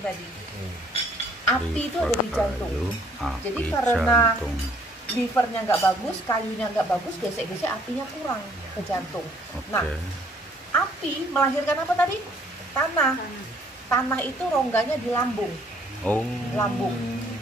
tadi. Api itu ada di jantung. Jadi Api karena jantung. livernya nggak bagus, kayunya nggak bagus, gesek-gesek apinya kurang ke jantung. Nah, Oke. api melahirkan apa tadi? Tanah. Tanah itu rongganya di lambung. Oh. Lambung.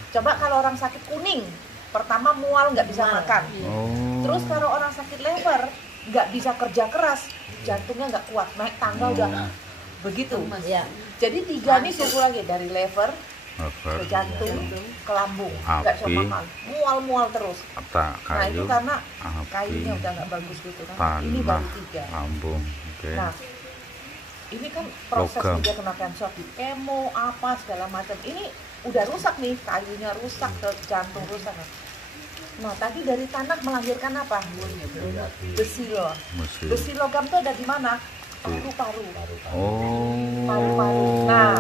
Coba kalau orang sakit kuning, pertama mual nggak bisa makan. Oh. Terus kalau orang sakit lever nggak bisa kerja keras, jantungnya nggak kuat, naik tangga udah begitu. Ya. Jadi tiga ini sirkulasi dari lever Lever, ke jantung ke lambung, nggak bisa Api. makan, mual-mual terus. otak, Nah itu kayu, karena api, kayunya udah nggak bagus gitu kan. Ini tanah, baru tiga. lambung. Oke. Nah ini kan proses Logam. dia kena cancer, di kemo apa segala macam. Ini udah rusak nih, kayunya rusak, ke jantung rusak. Nah tadi dari tanah melahirkan apa? Besi logam. Mesin. Besi logam itu ada di mana? Paru-paru. Oh. Paru-paru. Nah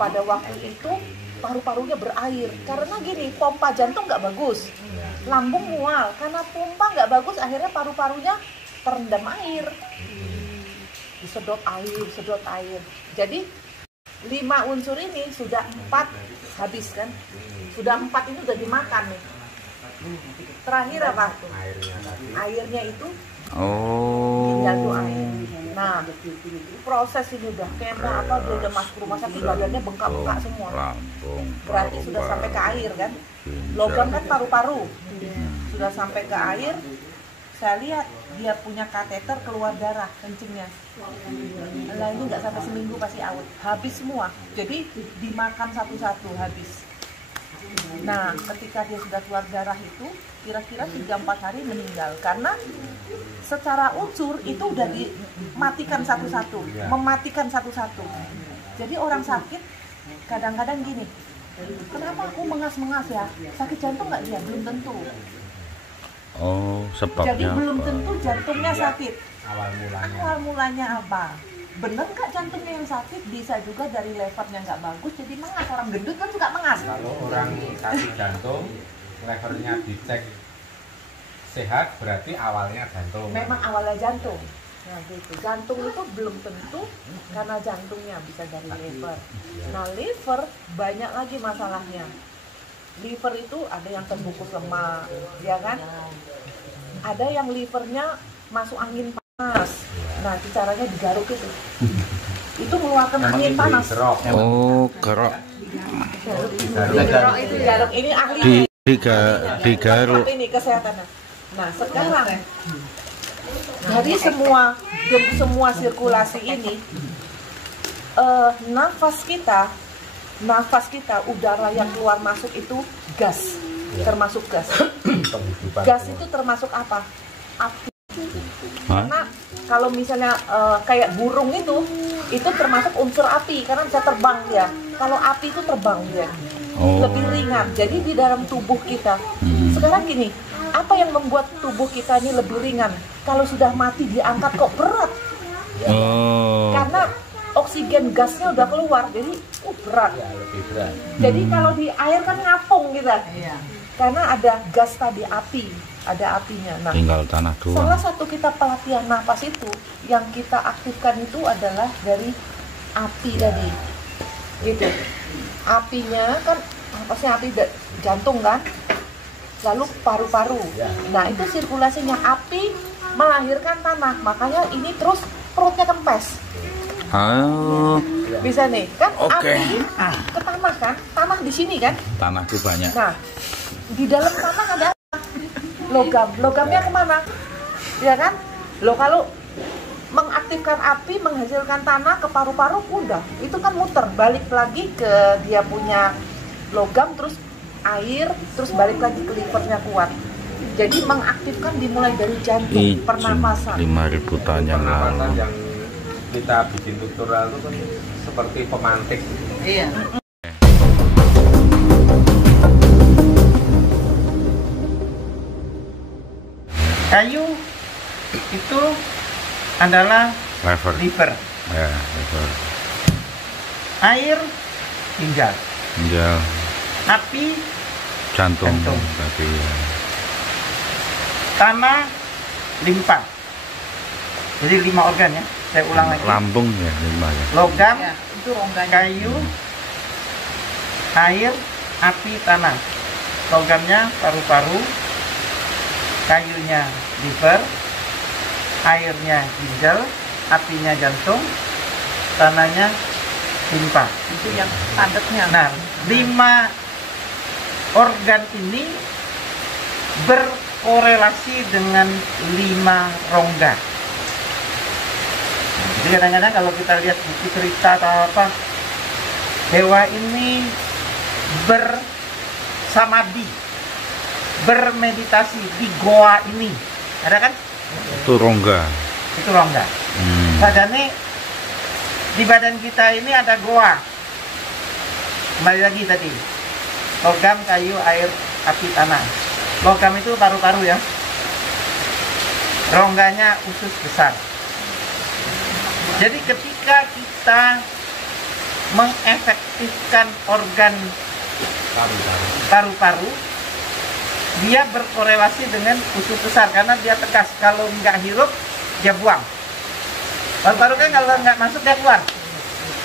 pada waktu itu paru-parunya berair karena gini, pompa jantung nggak bagus, lambung mual karena pompa nggak bagus, akhirnya paru-parunya terendam air, disedot air. Jadi 5 unsur ini sudah 4 habis kan, sudah 4 ini udah dimakan nih. Terakhir apa? Airnya itu Oh. tinggal tuh air. Nah proses ini udah kemo apa, dia udah masuk rumah sakit, badannya bengkak-bengkak semua. Lambung. Berarti sudah sampai ke air kan? ginjal. Logam kan paru-paru. Sudah sampai ke air. Saya lihat dia punya kateter, keluar darah kencingnya. Lah ini nggak sampai seminggu pasti out. Habis semua. Jadi dimakan satu-satu habis. Nah, ketika dia sudah keluar darah itu kira-kira 3-4 hari meninggal karena secara unsur itu udah dimatikan satu-satu, mematikan satu-satu. Jadi orang sakit kadang-kadang gini, kenapa aku mengas-mengas ya? Sakit jantung nggak dia? Belum tentu. Oh, sebabnya Jadi belum apa? tentu jantungnya sakit. Awal Awal mulanya apa? Bener nggak jantungnya yang sakit? Bisa juga dari levernya nggak bagus, jadi mengas. Orang gendut kan suka mengas. Kalau orang sakit jantung, levernya dicek sehat, berarti awalnya jantung. Memang awalnya jantung. Nah gitu. Jantung itu belum tentu karena jantungnya bisa dari liver. Nah liver banyak lagi masalahnya. Liver itu ada yang terbungkus lemak, ya kan? Ada yang livernya masuk angin panas. Nah caranya digaruk itu. Itu mengeluarkan angin panas. Oh, gerok. Digaruk itu digaruk. Ini ahli. Digaruk. Ini kesehatannya. Nah sekarang dari semua sirkulasi ini, nafas kita, udara yang keluar masuk itu gas, termasuk gas. Gas itu termasuk apa? Api. Karena kalau misalnya kayak burung itu termasuk unsur api karena bisa terbang dia. Kalau api itu terbang dia, lebih ringan. Jadi di dalam tubuh kita sekarang gini, apa yang membuat tubuh kita ini lebih ringan? Kalau sudah mati diangkat kok berat? Oh. Karena oksigen gasnya udah keluar, jadi berat. Lebih berat. Jadi kalau di air kan ngapung kita, karena ada gas tadi, api, ada apinya. Nah, Tinggal tanah salah doang. satu kita pelatihan nafas itu yang kita aktifkan itu adalah dari api tadi, gitu. Apinya kan napasnya api jantung kan, lalu paru-paru. Nah itu sirkulasinya, api melahirkan tanah, makanya ini terus perutnya kempes. Oh, Bisa nih kan, Oke. api ke tanah kan, tanah di sini kan. tanahku banyak. Nah di dalam tanah ada apa? Logamnya kemana? Ya kan? Kalau mengaktifkan api menghasilkan tanah ke paru-paru, udah itu kan muter balik lagi ke dia punya logam, terus air, terus balik lagi ke livernya kuat. Jadi mengaktifkan dimulai dari jantung, Izin pernapasan. 5.000 tahun yang Pernapasan lalu. yang kita bikin tutorial itu kan seperti pemantik. Iya. Kayu itu adalah Lever. liver, Ya, lever. air ginjal, Ginjal, api jantung. Jantung. Tadi ya. tanah limpa. Jadi 5 organ ya. Saya ulang lagi. Lambung ya, 5 ya. Logam, Ya, itu rongganya. kayu, air, api, tanah. Logamnya paru-paru, kayunya liver, airnya ginjal, apinya jantung, tanahnya limpa. Itu yang padatnya. Nah, 5 organ ini berkorelasi dengan 5 rongga. Jadi kadang-kadang kalau kita lihat buku cerita atau apa, dewa ini bersamadhi, bermeditasi di goa ini. Ada kan? Itu rongga. Itu rongga. Padahal di badan kita ini ada goa. Kembali lagi tadi, logam, kayu, air, api, tanah. Logam itu paru-paru ya. Rongganya usus besar. Jadi ketika kita mengefektifkan organ paru-paru, dia berkorelasi dengan usus besar karena dia tegas. Kalau nggak hirup, dia buang. Paru-paru kan kalau nggak masuk dia keluar.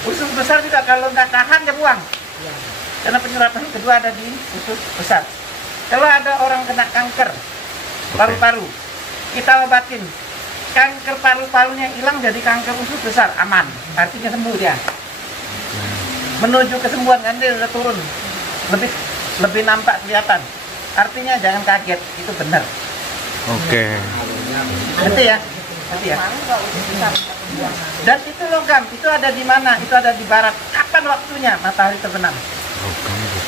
Usus besar juga kalau nggak tahan dia buang. Karena penyerapan kedua ada di usus besar. Kalau ada orang kena kanker paru-paru, kita obatin. Kanker paru-parunya hilang jadi kanker usus besar, aman. Artinya sembuh dia. Menuju kesembuhan kan dia udah turun. Lebih nampak kelihatan. Artinya jangan kaget, itu benar. Oke. Ngerti ya? Ngerti ya? Dan itu logam, itu ada di mana? Itu ada di barat. Kapan waktunya matahari terbenam? Logam gitu.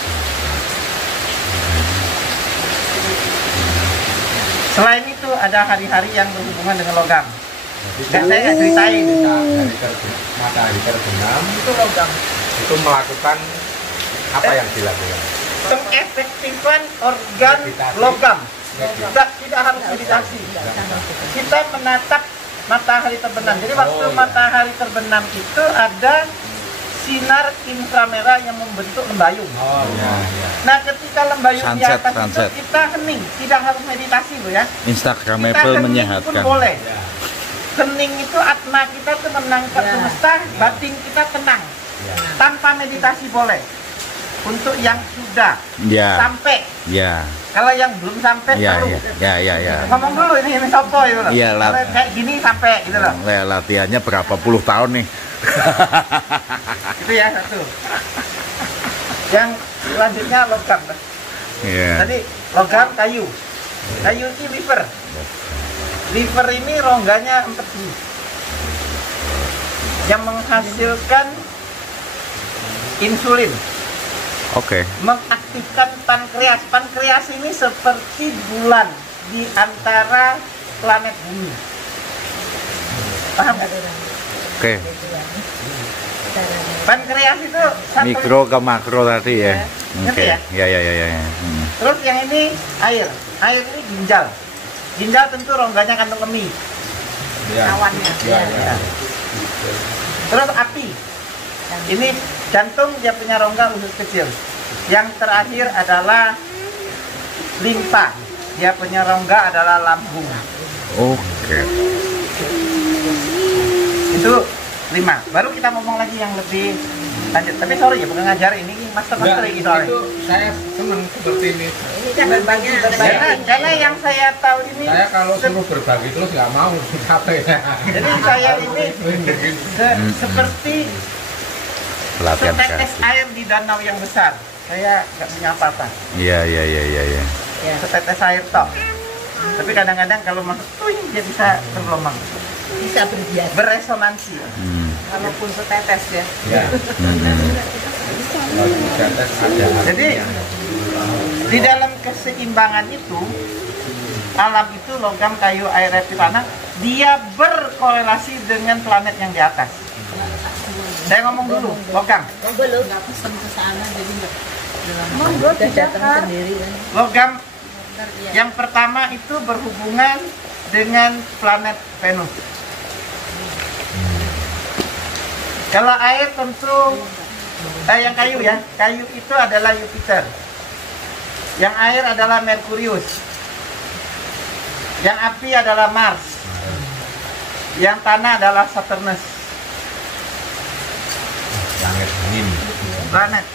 Selain itu ada hari-hari yang berhubungan dengan logam. Saya nggak ceritain. Matahari terbenam Itu logam. itu melakukan apa yang dilakukan? Pengefektifan organ logam. Tidak harus meditasi. Kita menatap matahari terbenam. Jadi waktu matahari terbenam itu ada sinar inframerah yang membentuk lembayung. Oh iya. Nah, ketika lembayung di Sunset, atas sunset. itu kita hening, tidak harus meditasi loh ya. Kita Instagramable hening pun menyehatkan. boleh. Ya. Hening itu atma kita tuh menangkap semesta, batin kita tenang. Ya. Tanpa meditasi boleh. Untuk yang sudah Ya, sampai, ya, kalau yang belum sampai ya, perlu. ya. Ngomong dulu ini sopo gitu loh. Iya, lah. Kalau kayak gini sampai gitu loh. Latihannya berapa puluh tahun nih? Itu ya satu. Yang selanjutnya logam. Iya. Tadi logam kayu. Kayu ini liver. Liver ini rongganya empedu. Yang menghasilkan insulin. Oke. Mengaktifkan pankreas. Pankreas ini seperti bulan di antara planet bumi. Paham nggak? Oke. Pankreas itu satu. Mikro ke makro tadi ya. Ngerti Oke. ya? Ya. Terus yang ini air. Air ini ginjal. Ginjal tentu rongganya kandung kemih. Ya. Awannya. Ya. Terus api. Ini jantung, dia punya rongga usus kecil. Yang terakhir adalah limpa. Dia punya rongga adalah lambung. Oke. Itu 5. Baru kita ngomong lagi yang lebih lanjut. Tapi sorry ya, bukan ngajar ini master-master Enggak, ini soalnya. itu saya senang seperti ini. Ini kan berbagi. Karena yang saya tahu ini, Saya kalau suruh berbagi terus nggak mau capek. jadi saya ini seperti Pelatihan setetes kasih. air di danau yang besar. Saya nggak punya apa-apa. Iya. Setetes air tok. Tapi kadang-kadang kalau masuk tuh dia bisa bergelombang, Bisa berbiasa. beresonansi. Walaupun setetes ya. Ya. Kalau dicatat ada. Jadi di dalam keseimbangan itu, alam itu logam, kayu, air, api, tanah, dia berkorelasi dengan planet yang di atas. Saya ngomong dulu, logam. Belum. Nggak pesen ke sana jadi nggak. Monggo datang sendiri kan. Logam yang pertama itu berhubungan dengan planet Venus. Kalau air tentu yang kayu ya, kayu itu adalah Jupiter. Yang air adalah Merkurius. Yang api adalah Mars. Yang tanah adalah Saturnus. Langit dingin. Planet.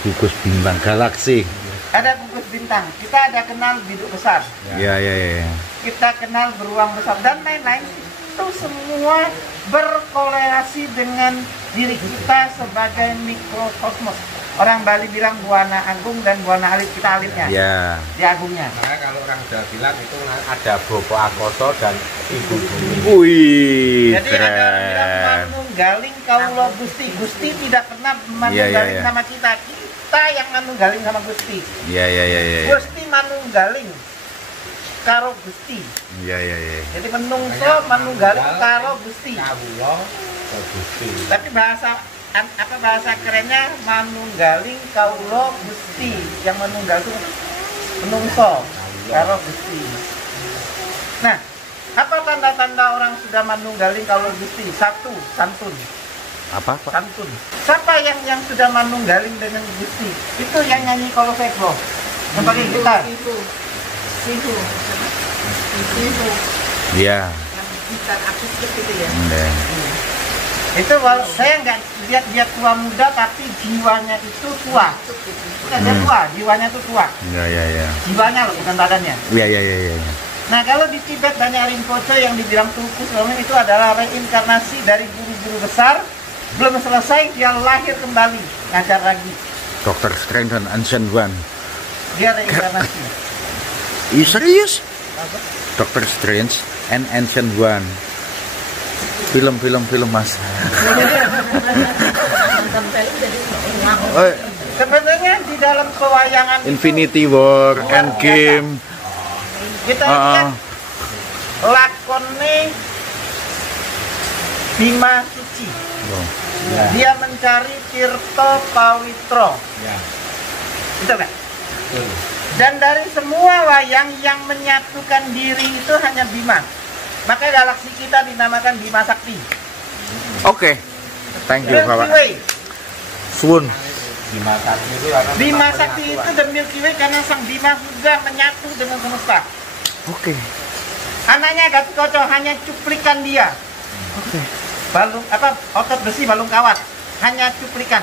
Gugus bintang galaksi. Ada gugus bintang, kita ada kenal biduk besar, Ya, ya, ya. kita kenal beruang besar dan lain-lain. Itu semua berkorelasi dengan diri kita sebagai mikrokosmos. Orang Bali bilang buana agung dan buana alit, kita alitnya, Ya. di agungnya. Makanya kalau orang Jawa bilang itu ada Bopo Akoso dan Ibu Bumi. Wih, Jadi ada orang bilang keren. manunggaling kaulo Gusti. Gusti tidak pernah manunggaling Iya, iya. sama kita. Kita yang manunggaling sama Gusti. Ya, ya, ya, ya. Gusti manunggaling karo Gusti. Ya, ya, ya. Jadi menungso manunggaling karo Gusti. Kawula ke Gusti. Tapi bahasa kerennya manunggaling kaulo Gusti. Yang menunggal itu menungso karo Gusti. Nah, apa tanda-tanda orang sudah manunggaling kaulo Gusti? Satu, santun. Apa, Pak? Santun. Siapa yang sudah manunggaling dengan Gusti? Itu yang nyanyi kalau sekro. Yang pakai gitar. Sihu. Ya. Yang gitar akustik itu ya. Ya. Itu saya nggak lihat dia tua muda, tapi jiwanya itu tua. Bukan dia tua, jiwanya itu tua. Ya, ya, ya. Jiwanya loh, bukan badannya. Ya, ya, ya, ya. Nah, kalau di Tibet banyak Rinpoche yang dibilang Tulku Slomin itu adalah reinkarnasi dari guru-guru besar. Belum selesai, dia lahir kembali, ngajar lagi. Dr. Strange dan Ancient One. Dia reinkarnasi. Ih, serius? Dr. Strange and Ancient One. Film, Mas. Oh, Sebenarnya di dalam pewayangan Infinity War, Endgame. kita lihat lakone Bima Suci. Oh. Ya. Dia mencari Tirto Pawitro. Ya. Betul kan? Betul. Dan dari semua wayang yang menyatukan diri itu hanya Bima. Makanya galaksi kita dinamakan Bima Sakti. Oke. Thank you, Milky Bapak. Way. Suwun. Bima Sakti itu karena Bima tempat Sakti itu penyatuan. dan Milky Way karena sang Bima sudah menyatu dengan semesta. Oke. Anaknya Gatotkaca hanya cuplikan dia. Oke. Balung otot besi balung kawat, hanya cuplikan.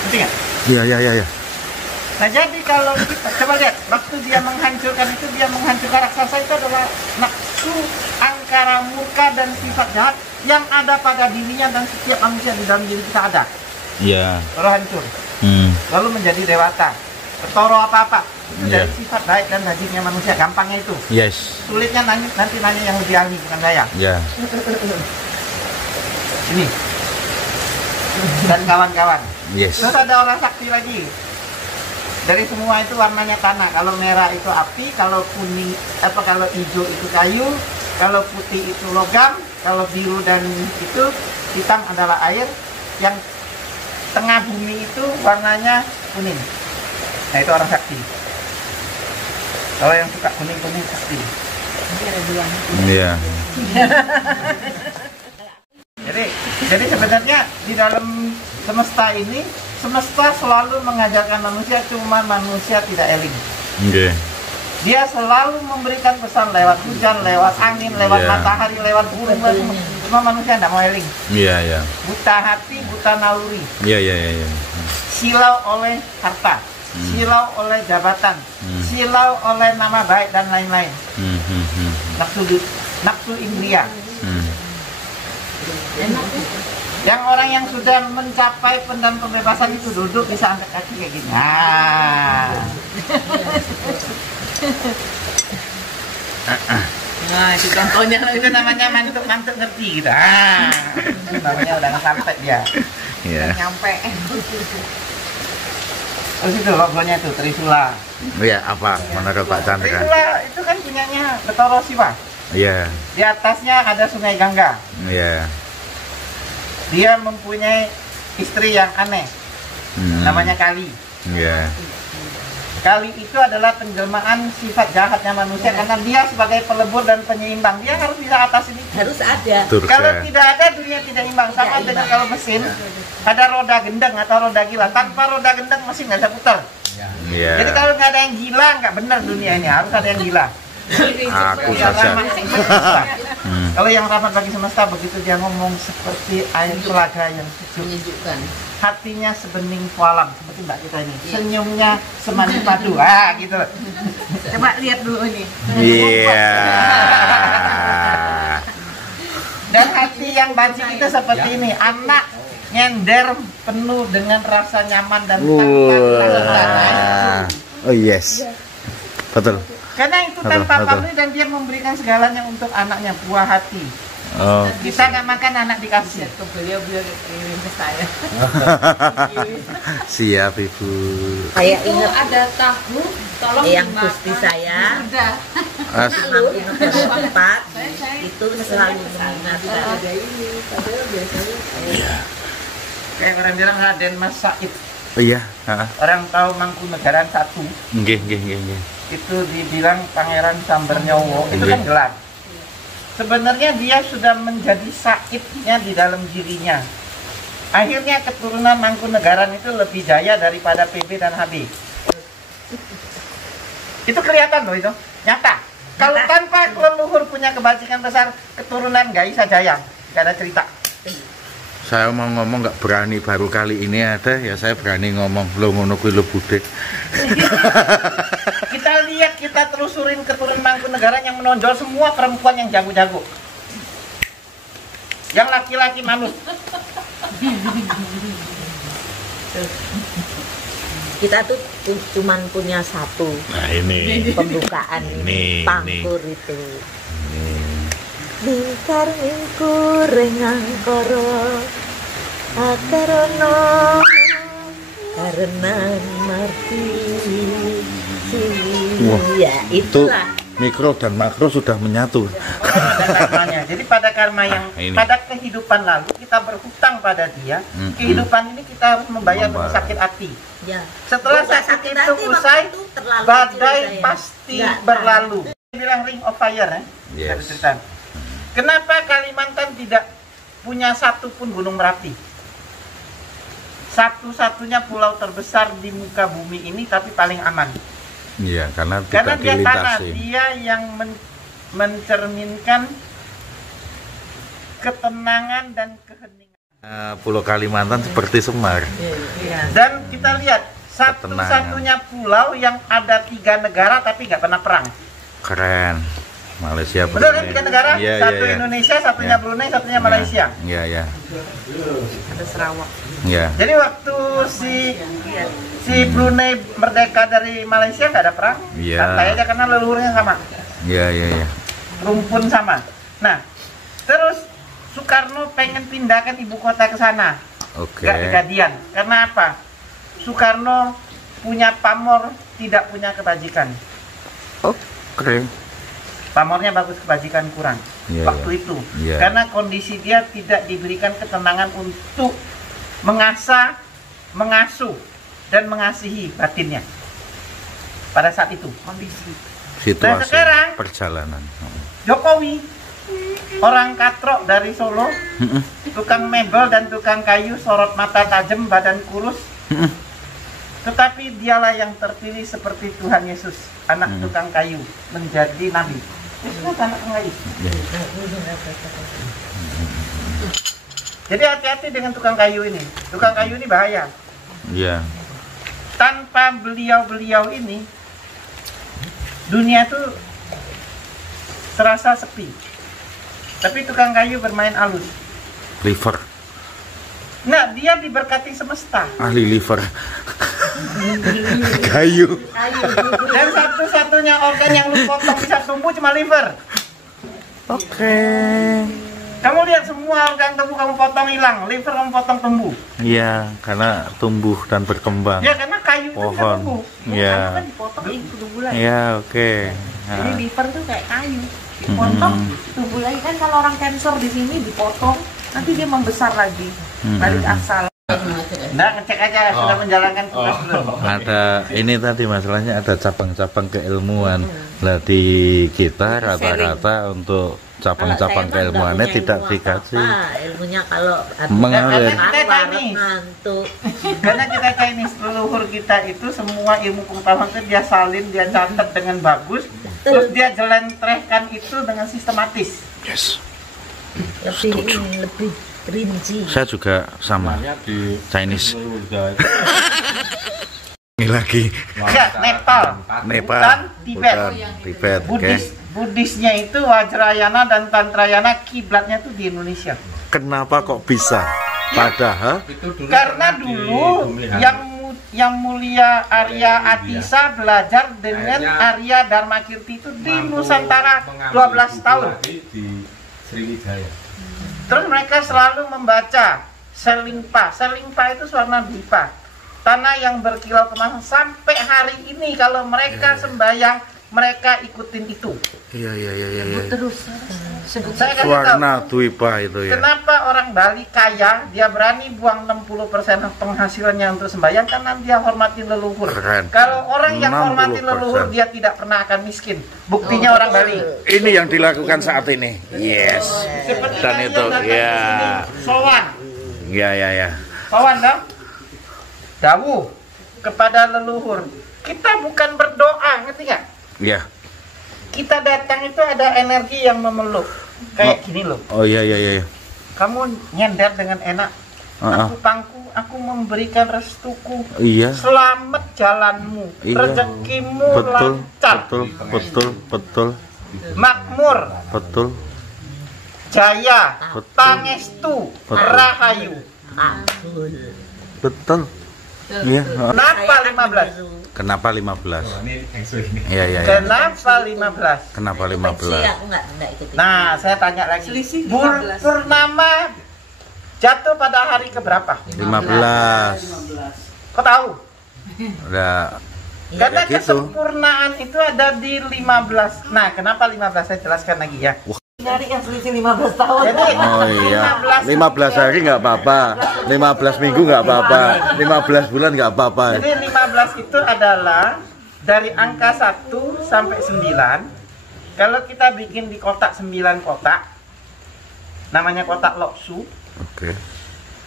Ngerti nggak? Iya, iya, iya, iya. Nah, jadi kalau kita coba lihat waktu dia menghancurkan itu, dia menghancurkan raksasa itu adalah nafsu, angkara murka dan sifat jahat yang ada pada dirinya dan setiap manusia di dalam diri kita ada. Iya. Lalu hancur, lalu menjadi dewata. Toro apa-apa itu Iya. dari sifat baik dan rajinnya manusia, gampangnya itu. Yes. Sulitnya nanti nanya yang lebih ahli, bukan saya. Ya. Ini dan kawan-kawan. Yes. Terus ada orang sakti lagi. Dari semua itu warnanya tanah. Kalau merah itu api, kalau kuning kalau hijau itu kayu, kalau putih itu logam, kalau biru dan itu hitam adalah air. Yang tengah bumi itu warnanya kuning. Nah, itu orang sakti. Kalau yang suka kuning-kuning sakti. Iya. Jadi sebenarnya di dalam semesta ini, semesta selalu mengajarkan manusia, cuma manusia tidak eling. Oke. Dia selalu memberikan pesan lewat hujan, lewat angin, lewat Iya. matahari, lewat burung, cuma manusia tidak mau eling. Iya, iya. Buta hati, buta naluri, Iya, iya, iya, iya. silau oleh harta, silau oleh jabatan, silau oleh nama baik dan lain-lain. Nafsu indria. Yang orang yang sudah mencapai dan pembebasan itu duduk bisa angkat kaki kayak gini. Nah, itu contohnya Itu namanya mantuk ngerti gitu. Itu namanya udah sampai dia. Iya. Nyampe. Terus itu logonya itu Trisula. Iya, apa menurut Pak Chandra? Trisula itu kan punyanya Betoro Siwa. Iya. Di atasnya ada Sungai Gangga. Iya. Dia mempunyai istri yang aneh. Namanya Kali. Iya. Kali itu adalah penjelmaan sifat jahatnya manusia karena dia sebagai pelebur dan penyeimbang. Dia harus bisa atasin itu. harus ada. Kalau Turka. tidak ada, dunia tidak imbang. Sama Tidak dengan imbang. kalau mesin ada roda gendeng atau roda gila. Tanpa roda gendeng mesin nggak bisa putar. Iya. Jadi kalau nggak ada yang gila, nggak benar dunia ini. Harus ada yang gila. Aku Yang saja. ramah bagi semesta. Kalau yang ramah bagi semesta, begitu dia ngomong seperti air telaga yang sejuk. Menyejukkan. hatinya sebening pualam seperti Mbak kita ini, senyumnya semanis padu, gitu. Coba lihat dulu nih. Iya. Dan hati yang bajik itu seperti ini, anak nyender penuh dengan rasa nyaman dan tanpa Wah. Oh yes, betul. karena itu Betul, tanpa betul. pamrih dan dia memberikan segalanya untuk anaknya, buah hati. Oh. Kita nggak makan, anak dikasih. Ke beliau kirim ke saya. Siap ibu. Kayak Itu ingat ada tahu, tolong yang dimakan. Gusti saya Sudah. As Mangkunegaran 4 itu selalu mengingatkan. Kayak orang bilang Raden Mas Said, Oh iya. orang tahu Mangkunegaran 1 Nggih. itu dibilang Pangeran Sambernyowo, itu Nggih. kan gelar. Sebenarnya dia sudah menjadi Saidnya di dalam dirinya. Akhirnya keturunan Mangkunegaran itu lebih jaya daripada PB dan HB. Itu kelihatan loh, itu nyata. Kalau tanpa leluhur punya kebajikan besar, keturunan nggak bisa jaya, nggak ada cerita. Saya mau ngomong nggak berani, baru kali ini ada ya saya berani ngomong lo ngono kuwi lo budek. Kita lihat, kita telusurin keturunan Mangkunegaran yang menonjol semua perempuan yang jago-jago. Yang laki-laki manut. Kita tuh cuman punya satu Nah ini. pembukaan Ini, pangkur itu. Lingkar mingkur ngangkoro akarono karena marti. Wah, Ya Itu itulah. mikro dan makro sudah menyatu. Pada karmanya. Jadi pada karma yang ini. pada kehidupan lalu kita berhutang pada dia. Kehidupan ini kita harus membayar dengan sakit hati. Ya. Setelah Bukan sakit itu hati, waktu usai, itu terlalu badai kecil saya. pasti Nggak berlalu. Dia bilang ring of fire ya. Yes. Saya cerita. Kenapa Kalimantan tidak punya satu pun gunung Merapi? Satu-satunya pulau terbesar di muka bumi ini tapi paling aman. Iya, karena Karena tidak dia tanah, dilintasi. dia yang mencerminkan ketenangan dan keheningan. Pulau Kalimantan seperti Semar. Dan kita lihat satu-satunya pulau yang ada 3 negara tapi nggak pernah perang. Keren. Malaysia, Betul kan, Brunei. 3 negara? Iya, Satu iya. Indonesia, satunya Iya. Brunei, satunya Malaysia. Iya. Ada Sarawak. Iya. Jadi waktu si Brunei merdeka dari Malaysia nggak ada perang. Iya. Santai aja karena leluhurnya sama. Iya. Rumpun sama. Nah, terus Soekarno pengen pindahkan ibu kota ke sana. Oke. Nggak kejadian. Karena apa? Soekarno punya pamor, tidak punya kebajikan. Keren. Pamornya bagus, kebajikan kurang. Iya, Waktu iya. itu. Iya. Karena kondisi dia tidak diberikan ketenangan untuk mengasah, mengasuh, dan mengasihi batinnya. Pada saat itu. Kondisi. Situasi. Nah, sekarang perjalanan. Jokowi, orang katrok dari Solo, tukang mebel dan tukang kayu, sorot mata tajam, badan kurus. Tetapi dialah yang terpilih seperti Tuhan Yesus, anak tukang kayu, menjadi nabi. Yesus anak tukang kayu. Jadi hati-hati dengan tukang kayu ini. Tukang kayu ini bahaya. Iya. Tanpa beliau-beliau ini, dunia itu terasa sepi. Tapi tukang kayu bermain halus. Liver. Nah, dia diberkati semesta. Ahli liver. Kayu. Dan satu-satunya organ yang lu potong bisa tumbuh cuma liver. Oke. Kamu lihat semua organ tubuh kamu potong hilang, liver kamu potong tumbuh. Iya, karena tumbuh dan berkembang. Ya karena kayu itu bisa Pohon. tumbuh. Iya. Kayu kan dipotong tumbuh lagi. Iya, oke. Jadi Nah, liver tuh kayak kayu. Dipotong, tumbuh lagi. Kan kalau orang cancer di sini dipotong, nanti dia membesar lagi. Balik asal. Nah, ngecek aja sudah menjalankan tugas belum. ada ini tadi masalahnya ada cabang-cabang keilmuan. Lah di kita rata-rata untuk cabang-cabang keilmuannya tidak dikasih. Ilmunya kalau Mengalir. ngantuk. Karena kita Chinese, leluhur kita itu semua ilmu pengetahuan itu dia salin, dia catat dengan bagus, terus dia jelentrehkan itu dengan sistematis. Yes. Lebih rinci. Saya juga sama di Chinese. Udah Ini lagi Enggak, Nepal. Nepal, Bhutan, Tibet. Tibet. Oke. Buddhisnya itu Vajrayana dan Tantrayana, kiblatnya tuh di Indonesia. Kenapa kok bisa? Padahal itu dulu Karena pernah dulu Pemilihan. yang mulia Arya Atisa belajar dengan Akhirnya Arya Dharmakirti itu di mampu Nusantara mengambil 12 tahun. studi di Sriwijaya. Terus mereka selalu membaca Selingpa. Selingpa itu Swarna Dwipa. Tanah yang berkilau kemasan. Sampai hari ini kalau mereka sembahyang, mereka ikutin itu. iya. Terus sebut Saya kasih tahu, Warna Dwipa itu ya. kenapa orang Bali kaya, dia berani buang 60% penghasilannya untuk sembahyang karena dia hormatin leluhur. Keren. Kalau orang yang 60%. hormatin leluhur, dia tidak pernah akan miskin. Buktinya orang Bali. Ini yang dilakukan saat ini. Yes. Seperti Dan tadi itu yang datang ya. ke sini, sowan. Ya. Sowan dong. Dawuh kepada leluhur. Kita bukan berdoa, ngerti nggak? Ya. Kita datang itu ada energi yang memeluk. Kayak gini loh. Oh iya. Kamu nyender dengan enak. Aku pangku, aku memberikan restuku. Iya. Selamat jalanmu, Iya. rezekimu Betul. lancar, makmur, Betul. jaya, Betul. pangestu, Betul. rahayu. Betul. Iya. Kenapa 15? Kenapa 15? Ini yang ini. Iya. Kenapa 15? Kenapa Sih, 15? aku nggak ikutin. Nah, saya tanya lagi. Selisih 15. Purnama jatuh pada hari keberapa? 15. Kau tahu? Udah. Karena Ya gitu. kesempurnaan itu ada di 15. Nah, kenapa 15? Saya jelaskan lagi ya. Nyari yang selisih 15 tahun. Jadi, Oh iya. 15 hari nggak apa-apa. 15 minggu nggak apa-apa. 15 bulan nggak apa-apa. Jadi 15 itu adalah dari angka 1 sampai 9. Kalau kita bikin di kotak 9 kotak, namanya kotak loksu. Oke.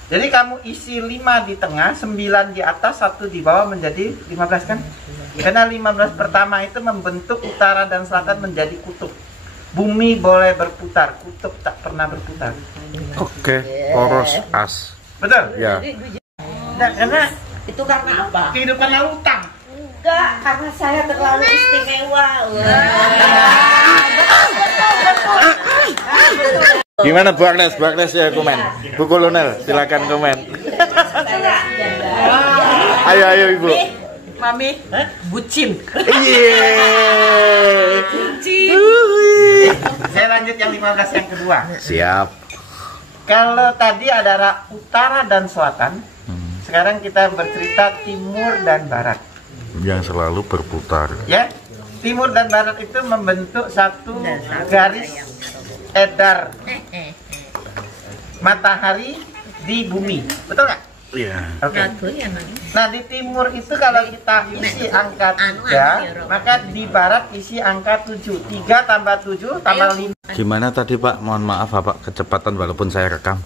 Jadi kamu isi 5 di tengah, 9 di atas, 1 di bawah menjadi 15 kan? Karena 15 pertama itu membentuk utara dan selatan menjadi kutub. Bumi boleh berputar, kutub tak pernah berputar. Oke. Poros as. Betul? Ya. Nah, karena Itu karena apa? kehidupan lautan. Enggak, karena saya terlalu istimewa. Gimana Bu Agnes? Bu Agnes ya komen. Bu Kolonel, silakan komen. Ayo Ibu. Mami, bucin. Yeay. Saya lanjut yang 15 yang kedua. Siap. Kalau tadi ada utara dan selatan, sekarang kita bercerita timur dan barat. Yang selalu berputar. Ya, timur dan barat itu membentuk satu garis edar matahari di bumi, betul nggak? Iya. Oke. Nah di timur itu kalau kita isi angka 3, maka di barat isi angka 7. 3 tambah 7 tambah 5. Gimana tadi Pak? Mohon maaf Bapak kecepatan walaupun saya rekam.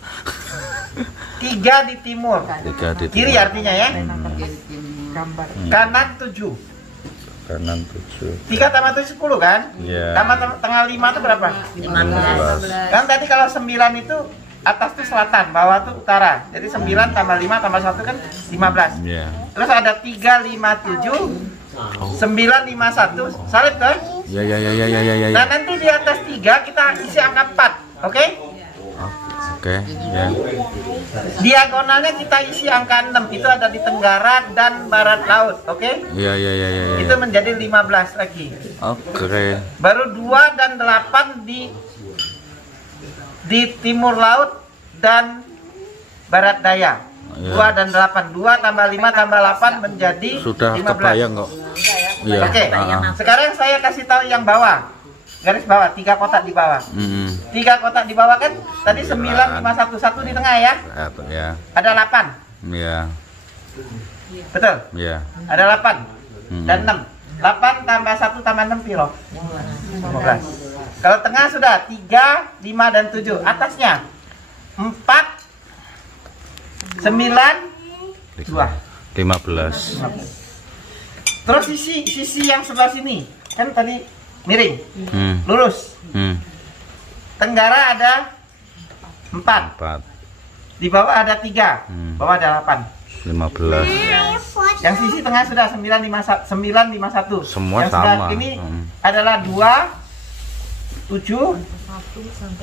3 di timur. 3 di Kiri timur. artinya ya. Kanan 7. Kanan 7. 3 tambah 7 10 kan? Iya. Tambah tengah 5 itu berapa? 15. Kan tadi kalau 9 itu atas itu selatan, bawah itu utara. Jadi 9 tambah 5 tambah 1 kan 15. Iya. Terus ada 3 5 7 9 5 1. Salib kan? Ya. Nah, nanti di atas 3 kita isi angka 4. Oke? Oke, ya. Diagonalnya kita isi angka 6. Itu ada di tenggara dan barat laut. Oke? Iya. Itu menjadi 15 lagi. Oke. Baru 2 dan 8 di timur laut dan barat daya. Iya. 2 dan 8. 2 tambah 5 tambah 8 menjadi Sudah 15. kebayang kok. Iya. Oke. ah. Sekarang saya kasih tahu yang bawah. Garis bawah, 3 kotak di bawah. 3 kotak di bawah kan tadi 9 5 1 1 di tengah ya. Ya. Ada 8. Ya. Betul? Ya. Ada 8 dan 6. 8 tambah 1 tambah 6 piro? 15. Kalau tengah sudah 3, 5 dan 7. Atasnya 4 9 2. 15. Terus sisi yang sebelah sini kan tadi miring, lurus. Tenggara ada 4. 4. Di bawah ada 3, bawah ada 8. 15. Yang sisi tengah sudah 951. Semua yang sama. sebelah ini adalah 2, 7,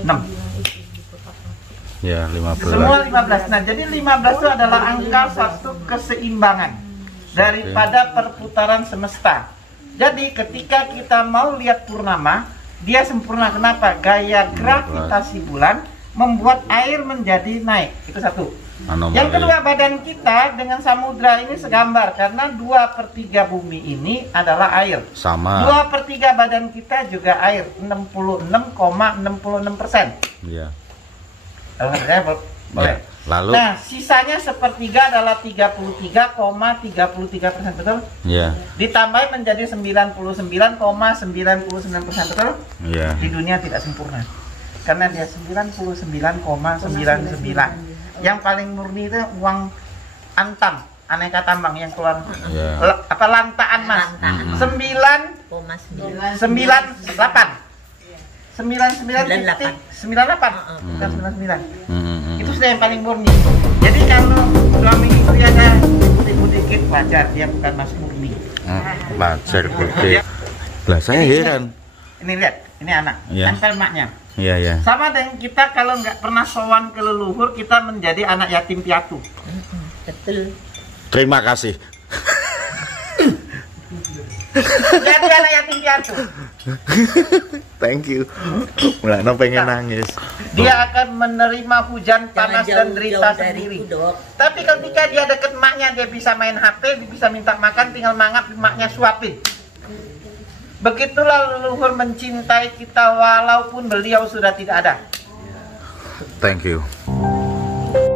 6. Ya, 15. Semua 15. Nah, jadi 15 itu adalah angka satu keseimbangan daripada perputaran semesta. Jadi ketika kita mau lihat purnama, dia sempurna. Kenapa? Gaya gravitasi bulan membuat air menjadi naik. Itu satu. Anomali. Yang kedua, badan kita dengan samudra ini segambar karena 2/3 bumi ini adalah air. Sama. 2/3 badan kita juga air, 66,66%. Ya. Alhamdulillah boleh. Lalu. Nah, sisanya sepertiga adalah 33,33%, betul? Ya. Ditambah menjadi 99,99%, betul? Ya. Di dunia tidak sempurna. Karena dia 99,99. Yang paling murni itu uang antam, aneka tambang yang keluar. Ya. Lantaan Mas. 9,98. 99.98. Bukan 99. Itu sudah yang paling murni. Jadi kalau suami istri ada ribut dikit wajar, dia bukan Mas murni. Wajar gede. Lah saya heran. Ini lihat, ini anak, Ya. tempel maknya. Iya, ya. Sama dengan kita kalau nggak pernah sowan ke leluhur, kita menjadi anak yatim piatu. Betul. Terima kasih. Jadi anak yatim piatu. Thank you. Mulai pengen nangis. Dia akan menerima hujan panas dan derita jauh dari sendiri. itu, Dok. Tapi ketika dia deket maknya, dia bisa main HP, dia bisa minta makan, tinggal mangap, maknya suapin. Begitulah leluhur mencintai kita walaupun beliau sudah tidak ada. Thank you.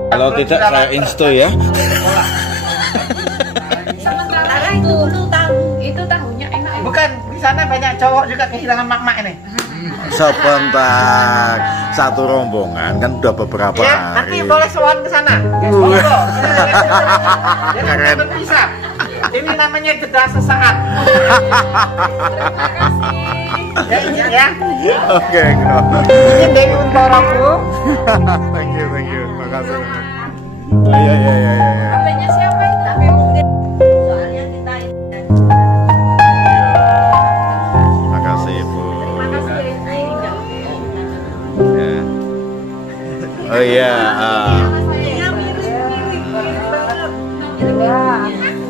Kalau tidak saya insto ya. Sementara itu dulu tahu, itu tahunya enak. Bukan, di sana banyak cowok juga kehilangan mak-mak ini. Sebentar, satu rombongan kan udah beberapa Ya, nanti hari. boleh sowan ke sana. Monggo. Jadi kita berpisah. Ini namanya jeda sesaat. Ya, izin ya. Oke, Izin dari Untoroku. thank you, makasih. Oh, iya. HP-nya siapa itu? Tapi mungkin soalnya kita ini Makasih Ibu. Makasih ya Ibu. Ya. Oh iya.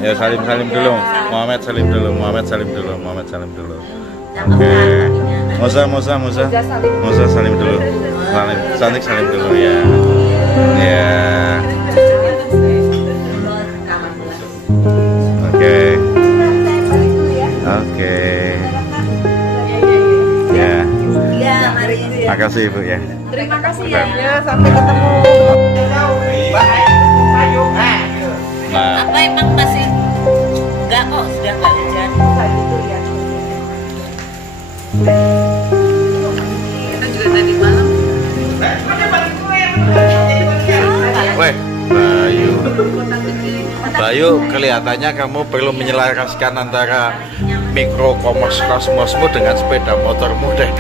Ya salim dulu. Muhammad salim dulu. Oke. Musa salim dulu. Cantik salim dulu ya. Ya. Oke. Ya. ya mari. Makasih Ibu ya. Terima kasih ya. Ya, sampai ketemu. Nah, Apa emang masih enggak kok, sudah enggak hujan. Kita juga tadi malam. weh, Bayu, kelihatannya kamu perlu menyelaraskan antara mikrokosmosmu dengan sepeda motormu deh.